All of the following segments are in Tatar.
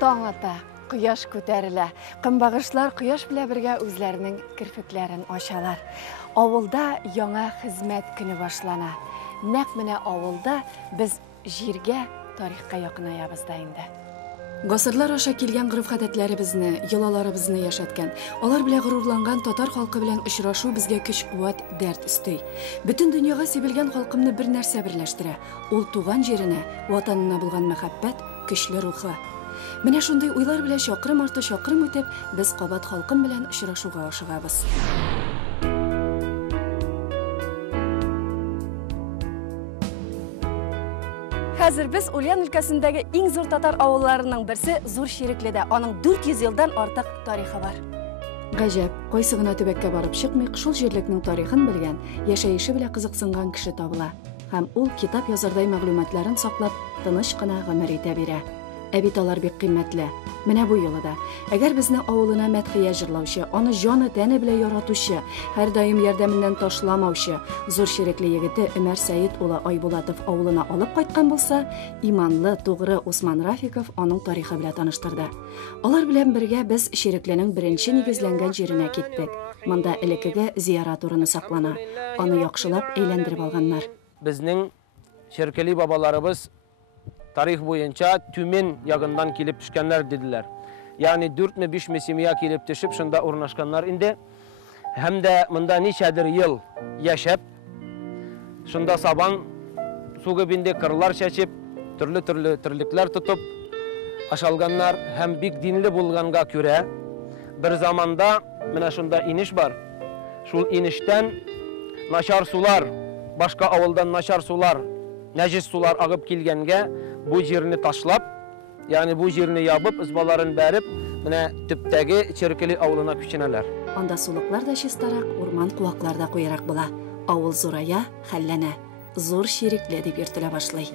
Таң ата, кояш күтәрелә. Кымбагышлар кояш белән бергә үзләренең кирпекләрен ачалар. Авылда яңа хезмәт көне башлана. Нәкъ менә авылда без җиргә, тарихка якынаябыз да инде. Гасырлар аша килгән гырыф-гадәтләребезне, йолаларыбызны яшәткән, алар белән горурланган татар халкы белән очрашу безгә көч-куәт, дәрт өсти. Бөтен дөньяга сибелгән халкымны бер нәрсә берләштерә. Ул туган җиренә, ватанына булган мәхәббәт, көчле рухы. Менә шундый уйлар белән чакрым арты чакрым үтеп, без кабат халкым белән очрашуга ашыгабыз. Хәзер без Ульян өлкәсендәге иң зур татар авылларының берсе Зур Ширекледә. Аның 400 елдан артык тарихы бар. Гаҗәп, кайсы гына төбәккә барып чыкмыйк, шул җирлекнең тарихын белгән, яшәеше белән кызыксынган кеше табыла. Һәм ул китап язардай мәгълүматларын саклап, тыныч кына гомер итә бирә. Ә бит алар бик кыйммәтле. Менә бу елда, әгәр безне авылына мәдхия җырлаучы, аны җаны тәне белән яратучы, һәр даим ярдәменнән ташламаучы Зур Ширекле егете Өмәр Сәйит улы Айбулатов авылына алып кайткан булса, иманлы, тугры Усман Рафиков аның тарихы белән таныштырды. Алар белән бергә без Ширекленең беренче нигезләнгән җиренә киттек. Монда элеккегә зиярат урыны саклана. Аны яхшылап әйләндереп алганнар. Безнең Ширекли бабаларыбыз тарих буенча Түмен ягындан килеп төшкәннәр диделәр. Ягъни 4-5 семья килеп төшеп, шунда урнашканнар инде. Һәм дә монда ничәдер ел яшәп, шунда сабан сугып инде кырлар чәчеп, төрле терлекләр тотып ашалганнар һәм бик динле булганга күрә, бер заманда менә шунда инеш бар. Шул инештән начар сулар, башка авылдан начар сулар, нәҗис сулар агып килгәнгә, бу җирне ташлап, ягъни бу җирне ябып, избаларын бәреп, менә төптәге Ширекли авылына күченәләр. Анда сулыклар да чистарак, урман куаклар да куярак була. Авыл зурая, хәлләнә. Зур Ширекле дип йөртелә башлый.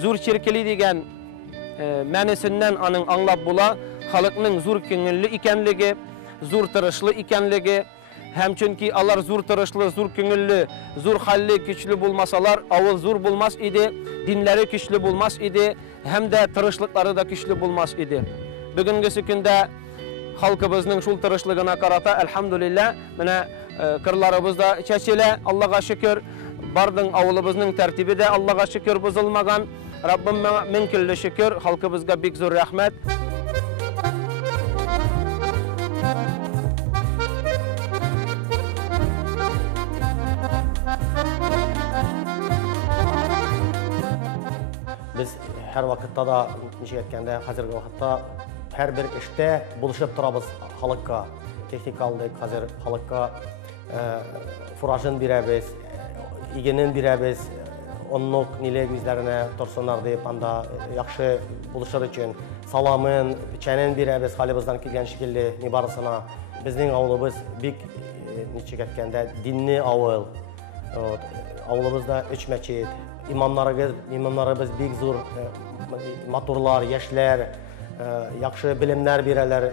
Зур Ширекли дигән мәнисеннән аның аңлап була, халыкның зур күңелле икәнлеге, зур тырышлы икәнлеге, һәм чөнки алар зур тырышлы, зур күңелле, зур хәлле, көчле булмасалар, авыл зур булмас иде, динләре көчле булмас иде, һәм дә тырышлыклары да көчле булмас иде. Бүгенге көндә халкыбызның шул тырышлыгына карата, әлхәмдүлилләh, менә кырларыбыз да чәчелә, Аллага шөкер, бардың авылыбызның тәртибе дә Аллага шөкер бозылмаган. Раббим мең килле шөкер, халкыбызга бик зур рәхмәт. Biz her vakitte da nişetkende, hazırki vakitte her bir işte buluşup turabız halkka, teknik aldık, hazır halkka furajın birəbiz, iginin birəbiz, onluq nilek bizlerine torsunlar deyip anda yaxşı buluşur için salamın, çənin birəbiz halibizden kilgen şekilde nibarısına bizden avlubuz bik nişetkende dinli avıl, avlubuzda 3 meçid, imamlarımız big zor motorlar, yaşlar, yaxşı bilimler birələr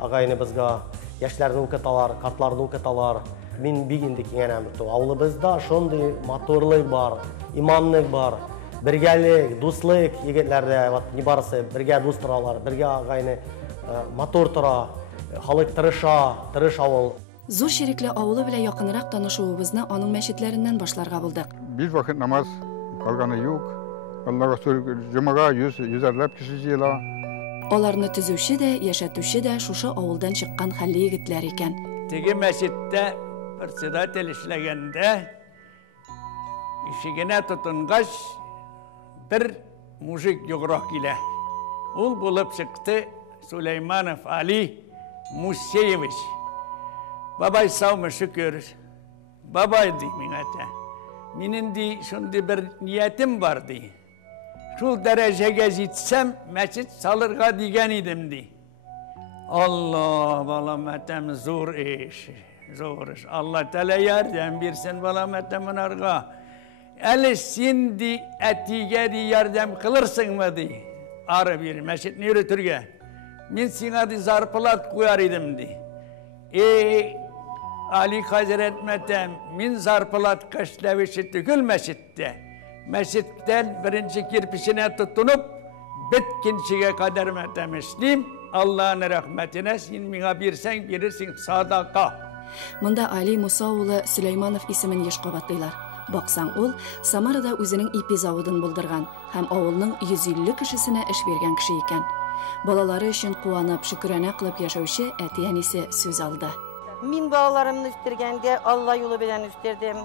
ağayınımızga, yaşlarını okutalar, kartlarını okutalar. Min big indik yenəm. Avlımızda şonday motorluk var, imanlık var, birgəlik, dostluk yigitlərdə nibarısı birgə dost turalar, birgə ağayını motor tura, halk tırış avıl. Зур Ширекле авылы белән якынрак танышуыбызны аның мәчетләреннән башларга булдык. Bir vakit namaz kalganı yok. Allah'a cumaga yüzerlep kişi jıyla. Аларны төзүче дә, яшәтүче дә шушы авылдан чыккан хәлле егетләр икән. Теге мәчеттә председатель эшләгәндә ишегенә тотынгач бер мужик юграк килә. Ул булып чыкты Сулейманов Али Мусеевич. Babay sağ şükür. Babay di minete. Minin di şundi bir niyetim vardı. Şu dereceye gitsem meçit salırga digen idim di. Allah balametem zor iş. Zor iş. Allah Teala yardım birsin balametemin arga. Eli sindi etigeri yardım kılırsın mı di. Arı bir meçit ne yürütürge. Min sina di zarpılat koyar idim di. Ali Hazret Metem min zarpılat kaşlavişi tükül meşitte. Meşitten birinci kirpişine tutunup bitkinçiye kadar metemiştim. Allah'ın rahmetine sen bana birsen verirsin sadaka. Монда Али Муса улы Сөләйманов исемен еш кабатлыйлар. Баксаң, ул Самарада үзенең ипи заводын булдырган һәм авылның 150 кешесенә эш биргән кеше икән. Балалары өчен куанып, шөкранә кылып яшәүче әти-әнисе сүз алды. Min bağlarımı üstürgende Allah yolu bilen üstürdüm.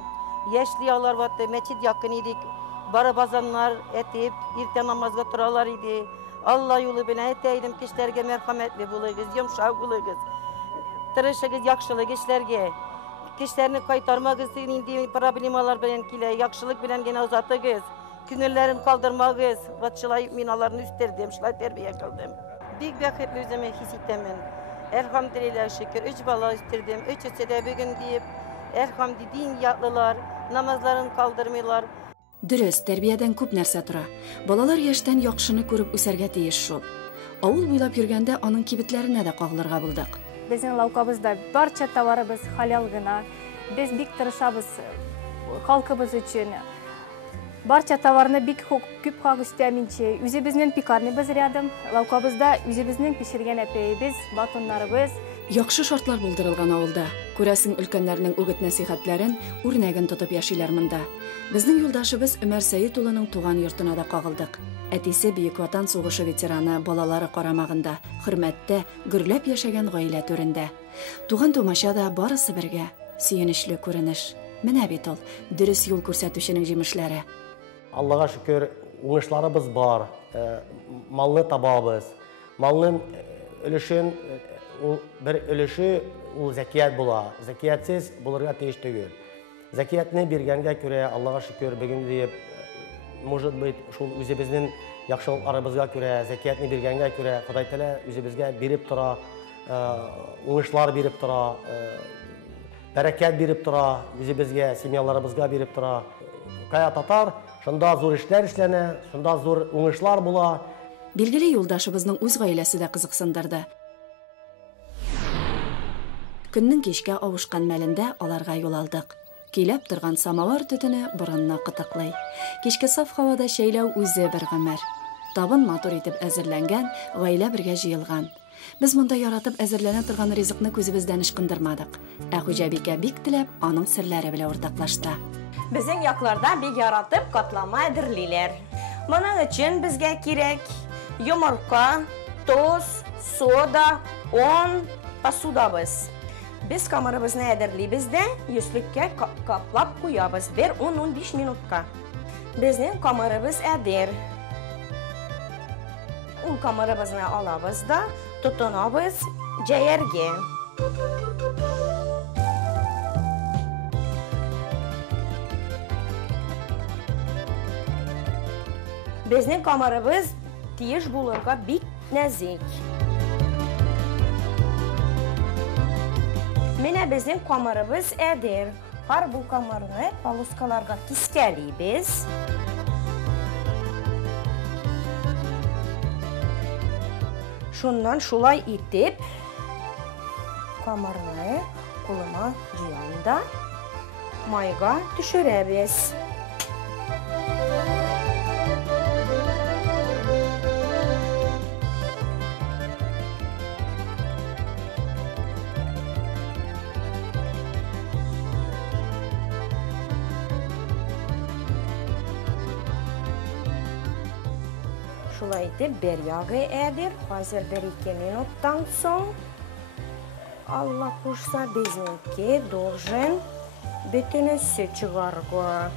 Yaşlı ağlar vardı, meçit yakın idik. Bara bazanlar etip, irten namazga turalar idi. Allah yolu bilen eteydim kişilerge merhametli buluyuz, yumuşak buluyuz. Tırışıgız yakşılık işlerge. Kişilerini kaytarmağız, indi problemalar bilen kile, yakşılık bilen gene uzatığız. Künürlerini kaldırmağız, vatçılayıp minalarını üstürdüm, şılay terbiye kıldım. Büyük vakitli üzeme hissettimin. Elhamdülillah şükür, 3 bala üstürdüm, 3'üsü de bugün deyip, elhamdülillah din yatlılar, namazlarını kaldırmıyorlar. Дөрес, тәрбиядән күп нәрсә тора. Балалар яшьтән яхшыны күреп үсәргә тиеш шул. Авыл буйлап йөргәндә аның кибетләренә дә кагылырга булдык. Безнең лавкабызда барча товарыбыз халал гына. Без бик тырышабыз халкыбыз өчен. Барча товарны бик күп хагыс тәминче. Үзебезнең пекарнябыз рядом. Лавкабызда үзебезнең пешергән әпәебез, батоннарыбыз. Яхшы шартлар булдырылган авылда. Күрәсең өлкәннәрнең үгет-насихатларын, үрнәген тотып яшиләр монда. Безнең юлдашыбыз Өмәр Сәйит улының туган йортына да кагылдык. Әтисе Бөек Ватан сугышы ветераны, балалары карамагында, хөрмәттә, гөрләп яшәгән гаилә түрендә. Туган тумача да барысы бергә. Сөенечле күренеш. Менә бит ул, дөрес юл күрсәтүченең җимешләре. Аллага шөкер, уңышларыбыз бар, малны табабыз. Малның өлешен, bir өлеше ул зәкият була. Зәкиятсыз булырга тиеш түгел. Зәкиятны биргәнгә күрә, Аллага шөкер, бүген дип, может быть, шул үзебезнең яхшылыкларыбызга күрә, зәкиятны биргәнгә күрә, Ходай Тәала үзебезгә биреп тора, уңышлар биреп тора, бәрәкәт биреп тора, үзебезгә, семьяларыбызга биреп тора. Кая татар, шунда зур эшләр эшләнә, шунда зур уңышлар була. Билгеле юлдашыбызның үз гаиләсе дә кызыксындырды. Көннең кичкә авышкан мәлендә аларга юл алдык. Киләп торган самавар төтене борынна кытыклый. Кичке саф һавада шәйләү үзе бер гомер. Табын матур итеп әзерләнгән, гаилә бергә җыелган. Без монда яратып әзерләнә торган ризыкны күзебездән ычкындырмадык. Ә Хуҗабикә бик теләп аның серләре белән уртаклашты. Безнең якларда бик яратып катлама әзерлиләр. Моның өчен безгә кирәк йомырка, тоз, сода, он, посудабыз. Biz kameramızı әзерлибез дә, йөзлеккә каплап куябыз 10-15 минутка. Безнең камерабыз әдер. Ул камерабызны алабыз да, тотынабыз җәяргә. Безнең камерабыз тиеш булырга бик нәзик. Менә безнең камерабыз әдер. Һәр бу камерны полоскаларга кискәлибез. Шуннан шулай итеп камерны кулыма җыям да майга төшерәбез. Шулай итеп, бер ягы әдер, хәзер 1-2 минуттан соң Алла кушса безнеке должен бөтенесе чыгарга.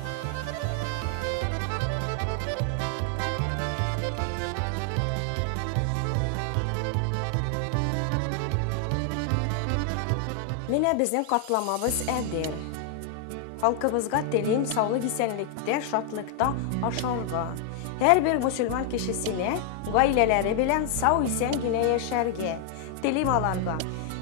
Менә безнең катламабыз әдер. Халкыбызга телим саулык исәнлектә, шатлыкта ашарга. Һәр бер мусульман кешесенә гаиләләре белән сау исән генә яшәргә, телим аларга,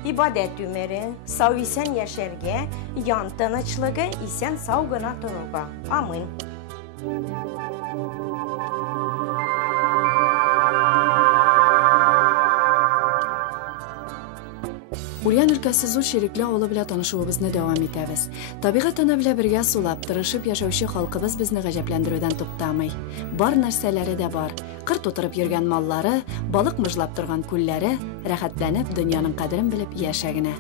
ибадәт өмәре, сау исән яшәргә, ян тынычлыгы, исән сау гына торырга. Амин. Ульян өлкәсе зур шерекле авылы белән танышуыбызны дәвам итәбез. Табигать ана белән бергә сулап, тырышып яшәүче халкыбыз безне гаҗәпләндерүдән туктамый. Бар нәрсәләре дә бар. Кыр тутырып йөргән маллары, балык мыжлап торган күлләре, рәхәтләнеп дөньяның кадерен белеп яшә генә.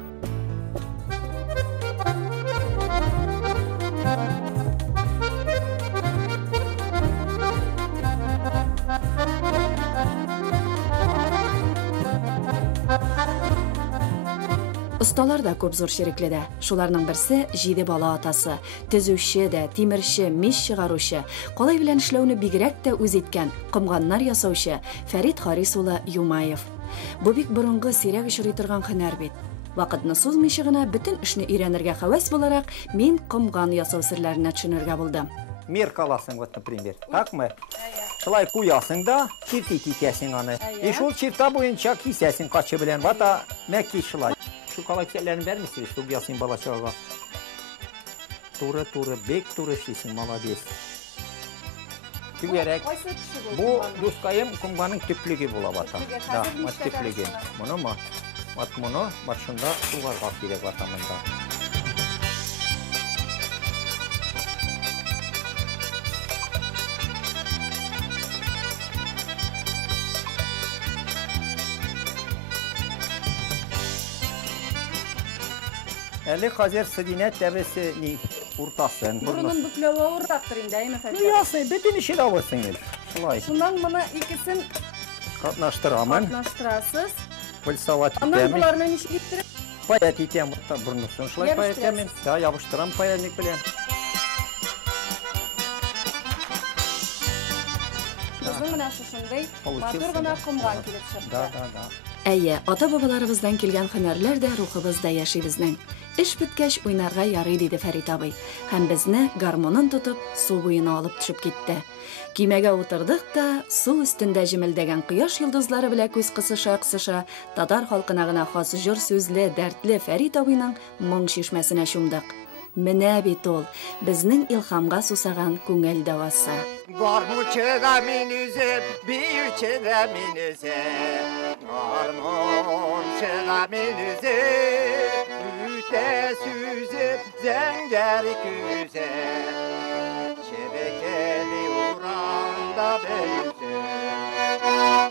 Осталар да күп зур шерекледә. Шуларның берсе 7 бала атасы, төзүче дә, тимерче, мич чыгаручы, калай белән эшләүне бигрәк тә үз иткән, комганнар ясаучы Фәрит Харис улы Юмаев. Бу бик борынгы сирәк очрый торган һөнәр бит. Вакытны сузмыйча гына бөтен эшне өйрәнергә хәвәс буларак, мин комган ясау серләренә төшенергә булдым. Мерка аласың, вот, например, такмы? Шулай куясың да, чирти кисәсең аны. И шул чирта буенча кисәсең качы белән, вата мәки шулай. Şu kalakterlerini vermişsiniz, şu yasın balaşağa. Туры, бек туры işlisin, молодец. Tügerek, bu Dускayım kumbanın tüplüğü bulabata. Da, mat tüplüğü. Bunu mu? Mat bunu, mat şunda sular kalk gerek vatamında. Әлі қазір сыдинет тәбесі ұртасын. Бурунun бүкләве уртактыр инде, әйме Фәрит. Ясный, бөтен işi de olsun el. Şulay. Шуннан моны икесен Katnaştıramın. катнаштырасыз. Пыльсават Аннан итемін. буларны ничек иттереп? Паят итем, бурнысын. Şulay payat итемін. Да, ябыштырам паятник белән. Безнең менә шушындый матур гына комган килеп чыкты. Да. Әйе, ата-бабаларыбыздан килгән һөнәрләр дә рухыбызда яши безнең. Эш беткәч уйнарга ярый диде Фәрит абый. Һәм безне гармонын тотып су буена алып төшеп китте. Кимәгә утырдык та, су өстендә җимелдәгән кояш йолдызлары белән күз кысыша, татар халкына гына хас җыр сүзле, дәртле Фәрит абыйның моң чишмәсенә чумдык. Менә бит ул, безнең илһамга сусаган күңел дәвасы. Гармунчыга мин үзем, биючыга мин үзем. Гармунчыга мин үзем, үтә сүзеп, зәңгәр күзем. Чебекели уранда бәлүзем.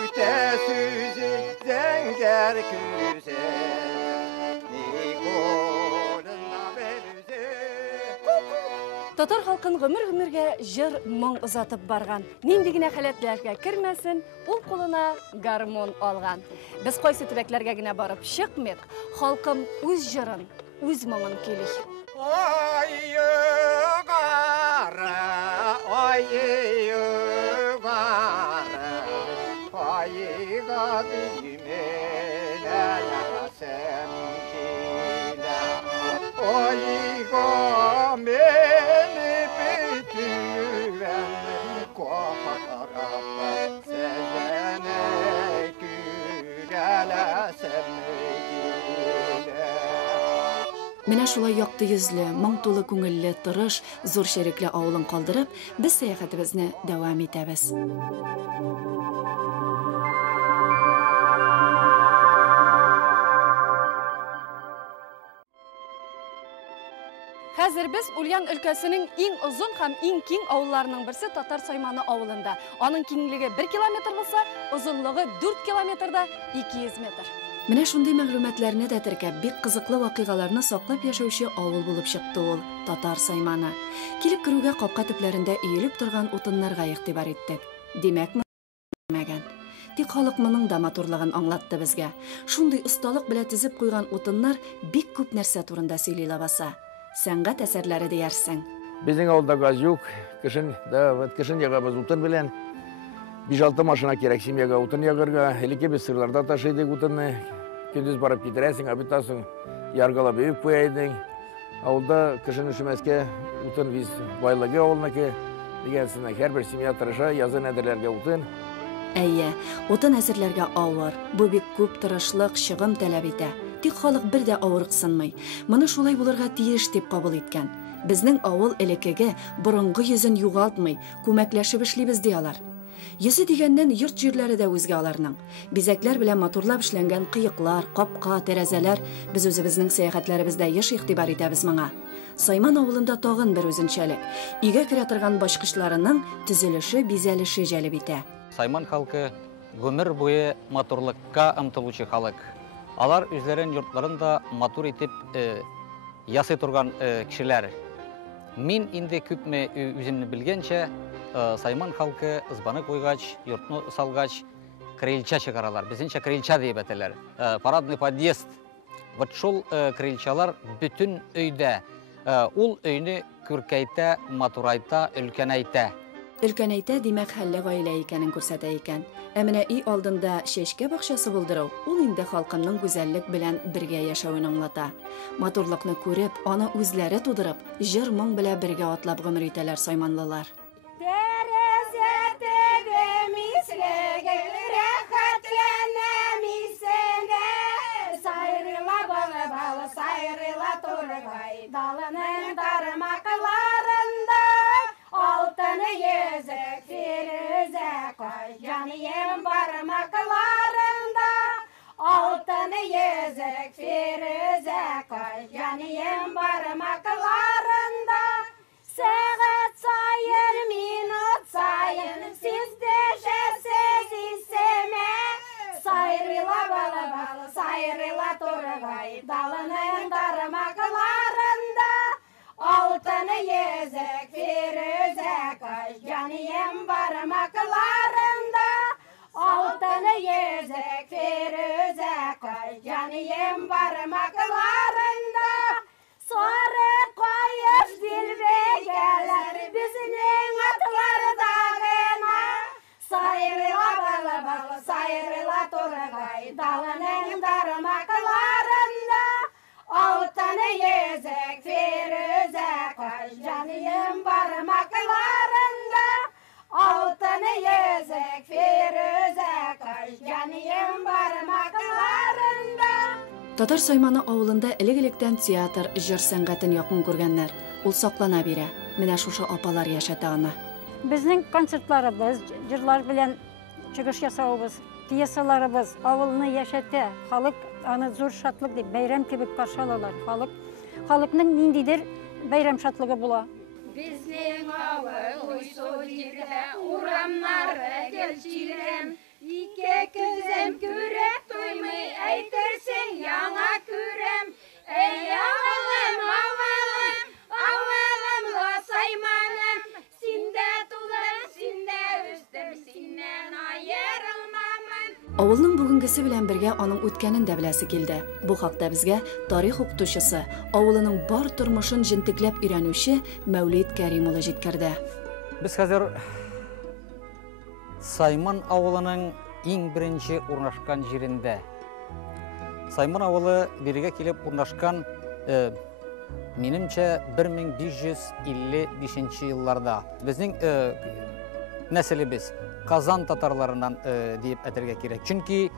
Үтә сүзеп, зәңгәр күзем. Николында бәлүзем. Татар халкын гомер-гомергә җыр моң озатып барган. Нинди генә хәләтләргә кермәсен, ул кулына гармон алган. Без кайсы төбәкләргә генә барып чыкмыйк, халкым үз җырын, үз моңын кили. Менә шулай якты йөзле, моң тулы күңелле, тырыш, зур шерекле авылын калдырып, без сәяхәтебезне дәвам итәбез. Хәзер без Ульян өлкәсенең иң озын һәм иң киң авылларының берсе Татар Сайманы авылында. Аның киңлеге 1 километр булса, озынлыгы 4 километрда 200 метр. Менә шундый мәгълүматларны да теркәп, бик кызыклы вакыйгаларны саклап яшәүче авыл булып чыкты ул, Татар Сайманы. Килеп керүгә капка төпләрендә өелеп торган утыннарга игътибар иттек. Димәк, мәгән. Тик халык моның да матурлыгын аңлатты безгә. Шундый осталык белән тизеп куйган утыннар бик күп нәрсә турында сөйли лабаса. Сәнгать әсәрләре диярсең. Безнең авылда газ юк, кышын ягабыз утын белән. 5-6 машина кирәк семьяга утын ягырга. Элекке без сырларда ташыйдык утынны. Көндез барып китерәсең, абитасың, яргалап өйіп куяйдың. Авылда кышын üşümәскә утын biz байлыгы авылныкы дигәнсенә һәрбер семья тырыша язын әдерләргә утын. Әйе, утын әзерләргә авыр. Бу бик күп тырышлык, чыгым таләп итә. Тик халык бер дә авырыксынмый. Моны шулай булырга тиеш дип кабул иткән. Безнең авыл элеккеге борынгы йөзен югалтмый, күмәкләшеп эшлибез диялар. Йөзе дигәннән йорт җирләре дә үзгә аларның. Бизәкләр белән матурлап эшләнгән кыйыклар, капка, тәрәзәләр, без үзебезнең сәяхәтләребездә еш игътибар итәбез моңа. Сайман авылында тагын бер үзенчәлек. Өйгә керә торган башкычларының төзелеше, бизәлеше җәлеп итә. Сайман халкы гомер буе матурлыкка омтылучы халык. Алар үзләрен йортларында матур итеп ясый торган кешеләр. Мин инде күпме үземне белгәнчә, Сайман халкы ызбаны койгач, йортны салгач, крыльча чыгаралар. Безнеңчә крыльча дип әйтәләр. Парадный подъезд. Вот шул крыльчалар бүтән өйдә. Ул өйне күркәйтә, матурайта, өлкәнәйтә. Өлкәнәйтә димәк хәлле гаилә икәнен күрсәтә икән. Ә менә өй алдында чәчкә бакчасы булдыру, ул инде халкымның гүзәллек белән бергә яшәвен аңлата. Матурлыкны күреп, аны үзләре тудырып, җыр-моң белән бергә атлап гомер итәләр сайманлылар. Canıyım parmaklarında, altını yüzük firuze koy. Canıyım parmaklarında, saat sayın, minut sayın, siz düşesiz iseme. Sayrıla balı balı, sayrıla turgay, dalının parmaklarında, altını yüzük firuze koy. Canıyım parmaklarında, altını yüzük firuze koy. Canıyım parmaklarında, sarı koyuş dilbegeler bizning atlardagina. Sayrıla balı balı, sayrıla turgay, dalının parmaklarında, altını yüzük firuze koy. Canıyım parmaklarında, altını yüzük firuze koy. Canıyım parmaklarında. Татар Сайманы авылында элек-электән театр, җыр сәнгатен якын күргәннәр. Ул саклана бирә. Менә шушы апалар яшәтә аны. Безнең концертларыбыз, җырлар белән чыгыш ясавыбыз, пьесаларыбыз авылны яшәтә. Халык аны зур шатлык дип, бәйрәм кебек каршы алалар. Халыкның ниндидер бәйрәм шатлыгы була. Безнең авыл уйсу җирдә, урамнары гөлчирәм. Ике күзем күрә туймый, әйтерсең яңа күрәм. Эй авылым, авылым, авылымлы Сайманым, синдә тудым, синдә үстем, синнән аерылмамын. Авылның бүгенгесе белән бергә аның үткәнен дә беләсе килде. Бу хакта безгә тарих укытучысы, авылының бар тормышын җентекләп өйрәнүче Мәүлид Кәрим улы җиткерде. Без хәзер Сайман авылының иң беренче урнашкан җирендә. Сайман авылы бирегә килеп урнашкан минемчә 1555 елларда. Безнең нәселебез Казан татарларынан дип әйтергә кирәк. Чөнки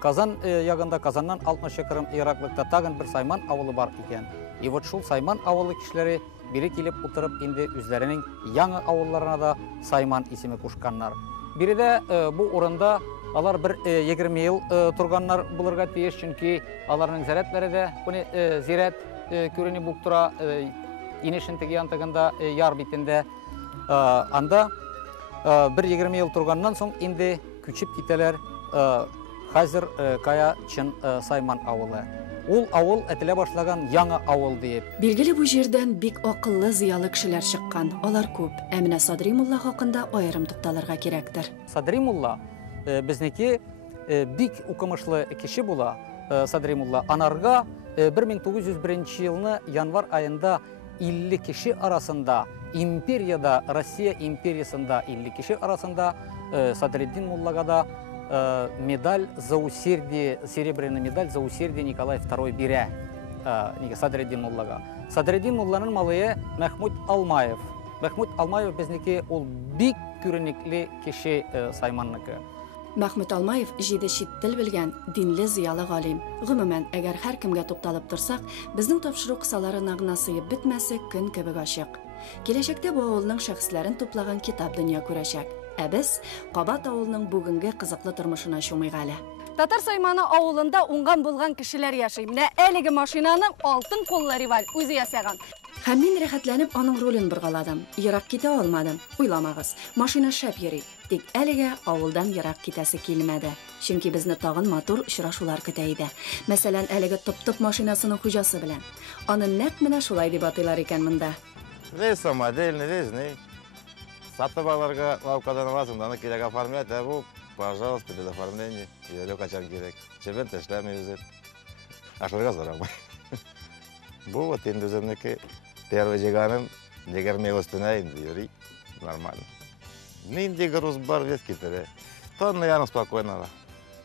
Казан ягында, Казаннан 60 чакрым ераклыкта тагын бер Сайман авылы бар икән. И вот шул Сайман авылы кешеләре бире килеп утырып инде үзләренең яңа авылларына да Сайман исеме кушканнар. Биредә бу урында алар бер 20 ел турганнар булырга тиеш, чөнки аларның зирәтләре дә, буны зирәт күренеп бук тора, инешен теге янтыгында яр битендә. Анда бер 20 ел турганнан соң инде күчеп китәләр. Хәзер Кая Чын Сайман авылы. Ул авыл әтелә башлаган яңа авыл дип. Билгеле бу җирдән бик акыллы, зыялы кешеләр чыккан. Алар күп. Ә менә Садри мулла хакында аерым тукталырга кирәктер. Садри мулла безнеке бик укымышлы кеше була. Садри мулла анарга 1901 елны январ айында 50 кеше арасында империяда, Россия империясында 50 кеше арасында Садреддин муллага да медаль за усердие, серебряный медаль за усердие Николай II бирә Садреддин муллага. Садреддин мулланың малые Мәхмүд Алмаев. Мәхмүд Алмаев безнеке ул бик күренекле кеше Сайманныкы. Мәхмүд Алмаев 7 чит тел белгән, динле, зыялы галим. Гомумән, әгәр һәркемгә тукталып торсак, безнең тапшыру кысалары нагына сыеп бетмәсе, көн кебек ачык. Киләчәктә бу авылның шәхесләрен туплаган китап дөнья күрәчәк. Ә без Кабат авылының бүгенге кызыклы тормышына чумыйк әле. Татар Сайманы авылында уңган булган кешеләр яши. Менә әлеге машинаның алтын куллы реваль үзе ясаган. Һәм мин рәхәтләнеп аның ролен боргаладым. Ерак китә алмадым. Уйламагыз, машина шәп йөри. Тик әлегә авылдан ерак китәсе килмәде. Чөнки безне тагын матур очрашулар көтә иде. Мәсәлән, әлеге топ-топ машинасының хуҗасы белән. Аны нәкъ менә шулай дип атыйлар икән монда. Самодельный, резный. Сатып аларга лавкадан аласың, аны кирәк оформлять, бу, пожалуйста, без оформления. Йөрү качан кирәк. Чебен тешләмәй үзе. Ашырга сорамый. Бу вот инде үземнеке первый җиганым, дигәр милостина инде йөри. Нормально. Нинди груз бар вес китерә. Тонны яны спокойно.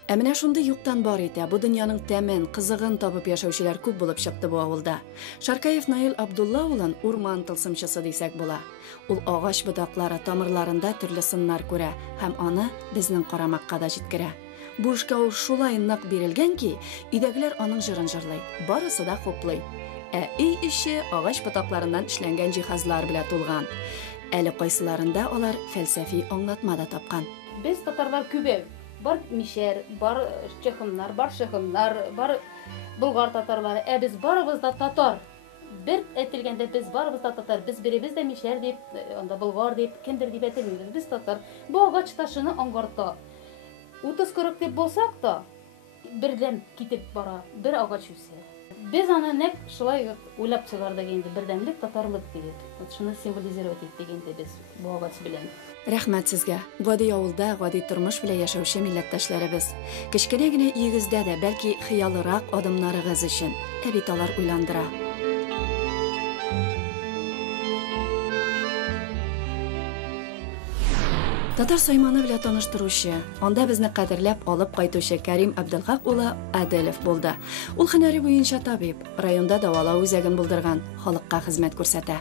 Ә менә шундый юктан бар ите, бу дөньяның тәмен, кызыгын табып яшәүчеләр күп булып чыкты бу авылда. Шаркаев Наил Абдулла улын урман тылсымчысы дисәк була. Ул агач ботаклары тамырларында төрле сыннар күрә һәм аны безнең карамакка да җиткерә. Бу эшкә ул шулай нык бирелгән ки, өйдәгеләр аның җырын җырлый, барысы да хуплый. Ә өй эше агач ботакларыннан эшләнгән җиһазлар белән тулган. Әле кайсыларында алар фәлсәфи аңлатма да тапкан. Без татарлар күбе. Бар мишәр, бар чехымнар, бар шехымнар, бар булгар татарлары. Ә без барыбыз да татар. Бер әйтелгәндә без барыбыз да татар. Без беребез дә мишәр дип, анда булгар дип, кемдер дип әйтелмибез. Без татар. Бу агач ташыны аңгарта. 30-40 дип булсак та, бердән китеп бара, бер агач үсә. Без аны нәкъ шулай уйлап чыгардык инде, бердәмлек, татарлык дип. Шуны символизировать иттек инде без бу агач белән. Рәхмәт сезгә. Гади авылда, гади тормыш белән яшәүче милләттәшләребез. Кечкенә генә игездә дә, бәлки хыялырак адымнарыгыз өчен бит алар уйландыра. Татар Сайманы белән таныштыручы, анда безне кадерләп алып кайтучы Кәрим Абдулхак улы Әдәлев булды. Ул һөнәри буенча табиб, районда давалау үзәген булдырган, халыкка хезмәт күрсәтә.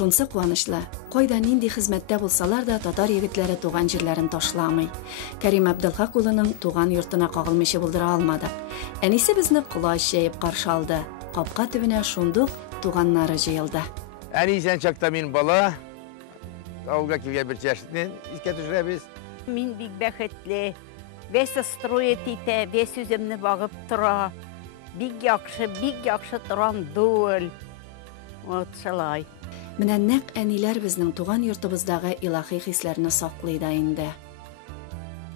Шунсы куанычлы. Кайда нинди хезмәттә булсалар да татар егетләре туган җирләрен ташламый. Кәрим Абдулхак улының туган йортына кагылмыйча булдыра алмадык. Әнисе безне кулач җәеп каршы алды. Капка төбенә шундук туганнары җыелды. Әнисән чакта мин бала, авылга килгән бер чәчтән искә төшерәбез. Мин бик бәхетле. Весь строит итә, весь үземне багып тора. Бик яхшы торам дул. Вот шулай. Менә нәкъ әниләр безнең туган йортыбыздагы илаһи хисләрне саклый да инде.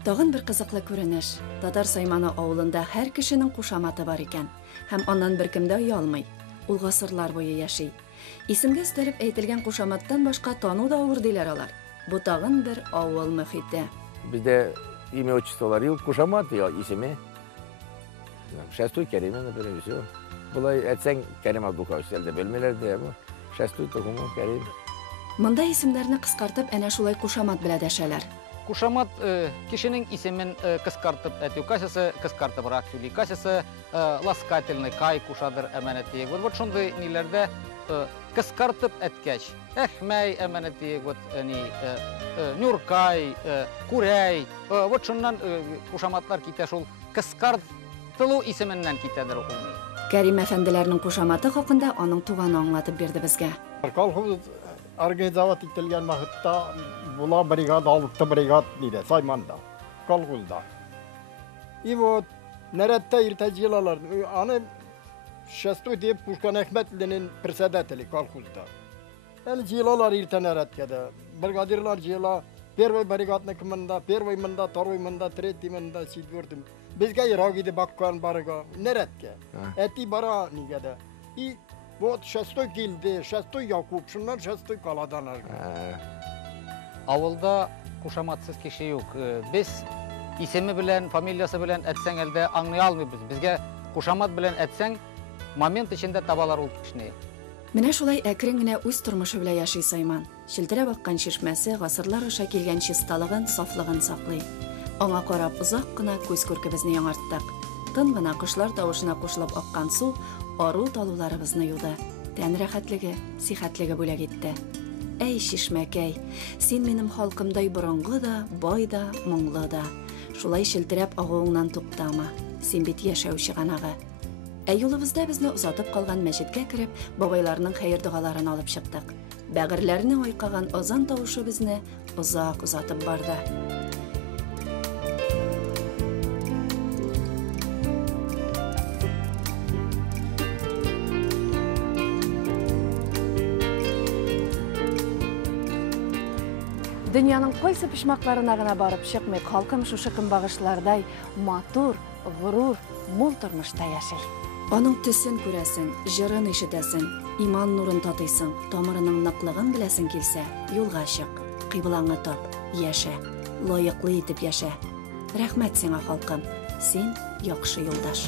Тагын бер кызыклы күренеш. Татар Сайманы авылында һәр кешенең кушаматы бар икән. Һәм аннан беркем дә уялмый. Ул гасырлар буе яши. Исемгә өстәлеп әйтелгән кушаматтан башка тану да авыр диләр алар. Бу тагын бер авыл мөхите. Бездә имя отчестволар юк, кушамат я исеме. Шәстой Кәрим, например, все. Булай әйтсәң Кәрим Абдулхак сәлдә белмәләр дә бу. Шәстой Тугымы Кәрим. Монда исемнәрне кыскартып әнә шулай кушамат белән дәшәләр. Кушамат кешенең исемен кыскартып әтү, кайсысы кыскартыбрак сөйли, кайсысы ласкательный, кай кушадыр әманәти. Вот шундый ниләрдә кыскартып әткәч, әхмәй әманәти, вот Нюркай, Күрәй, вот шуннан кушаматлар китә шул кыскартылу исеменнән китәдер ул. Кәрим әфәнделәрнең кушаматы хакында аның туганы аңлатып бирде безгә. Колхоз организовать ителгән вакытта була бригада, алты бригад диде Сайманда, колхозда. И вот нәрәттә иртә җыелалар. Аны шәстой дип Пушкин Әхмәтуллинның председателе колхозда. Әле җыелалар иртә нәрәткә дә. Бригадирлар җыела. Первый бригадны кимендә, первый монда, второй монда, третий монда, четвертый. Безгә ярак иде баккан барыга, нәрәткә. Әти бара нигә дә. И вот шәстой килде, шәстой Якуб, шуннан шәстой каладан алган. Авылда кушаматсыз кеше юк. Без исеме белән, фамилиясы белән әтсәң әлдә аңлый алмыйбыз. Безгә кушамат белән әтсәң момент içində табалар ул кешне. Менә шулай әкрен генә үз тормышы белән яши Сайман. Шилтерә баккан чишмәсе гасырлар аша килгән чисталыгын, сафлыгын саклый. Аңа карап озак кына күз күркебезне яңарттык. Тын гына кошлар тавышына кушылып аккан су ару талуларыбызны юды. Тән рәхәтлеге, сихәтлеге бүләк итте. Әй шишмәкәй, син минем халкымдай борынгы да, бай да, моңлы да. Шулай шелтерәп агуыңнан туктама. Син бит яшәүче ганага. Юлыбызда безне озатып калган мәчеткә кереп, бабайларның хәер дугаларын алып чыктык. Бәгырьләрне айкаган азан тавышы безне озак узатып барды. Дөньяның кайсы пишмакларына гына барып чыкмый, халкым шушы көнбагышлардай матур, горур, мул тормышта яши. Аның төсен күрәсең, җырын ишетәсең, иман нурын татыйсың, тамырының ныклыгын беләсең килсә, юлга чык, кыйблаңны тап, яшә, лаеклы итеп яшә. Рәхмәт сиңа халкым, син яхшы юлдаш.